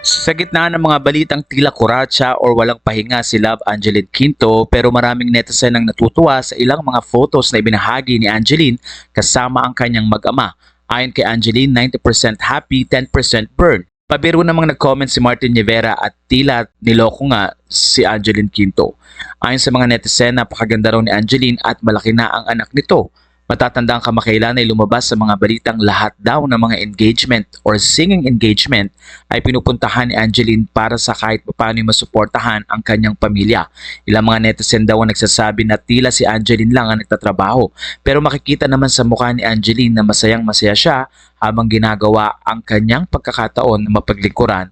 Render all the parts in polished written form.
Sa gitna ng mga balitang tila kuratsa or walang pahinga si Love Angeline Quinto, pero maraming netizen ang natutuwa sa ilang mga photos na ibinahagi ni Angeline kasama ang kanyang mag-ama. Ayon kay Angeline, 90% happy, 10% burn. Pabiro namang nag-comment si Martin Rivera at tila niloko nga si Angeline Quinto. Ayon sa mga netizen, napakaganda raw ni Angeline at malaki na ang anak nito. Matatandang kamakailan ay lumabas sa mga balitang lahat daw ng mga engagement or singing engagement ay pinupuntahan ni Angeline para sa kahit paano masuportahan ang kanyang pamilya. Ilang mga netizen daw ang nagsasabi na tila si Angeline lang ang nagtatrabaho, pero makikita naman sa mukha ni Angeline na masayang masaya siya habang ginagawa ang kanyang pagkakataon na mapaglingkuran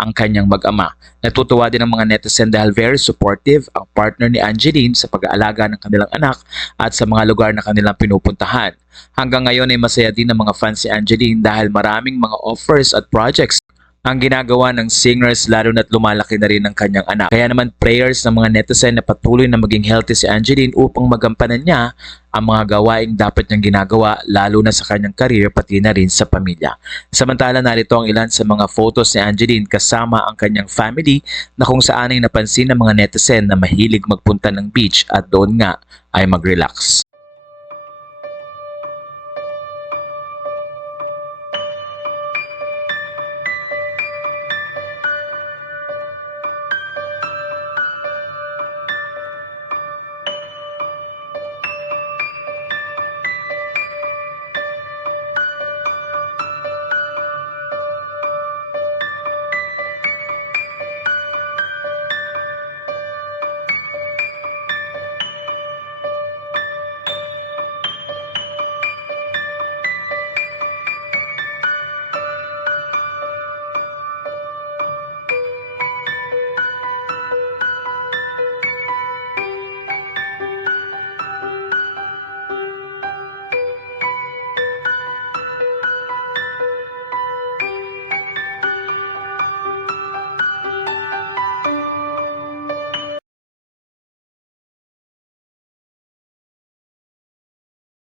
ang kanyang mag-ama. Natutuwa din ang mga netizen dahil very supportive ang partner ni Angeline sa pag-aalaga ng kanilang anak at sa mga lugar na kanilang pinupuntahan. Hanggang ngayon ay masaya din ang mga fans si Angeline dahil maraming mga offers at projects ang ginagawa ng singers lalo na't lumalaki na rin ang kanyang anak. Kaya naman prayers ng mga netizen na patuloy na maging healthy si Angeline upang magampanan niya ang mga gawaing dapat niyang ginagawa lalo na sa kanyang career pati na rin sa pamilya. Samantala narito ang ilan sa mga photos ni Angeline kasama ang kanyang family na kung saan ay napansin ng mga netizen na mahilig magpunta ng beach at doon nga ay mag-relax.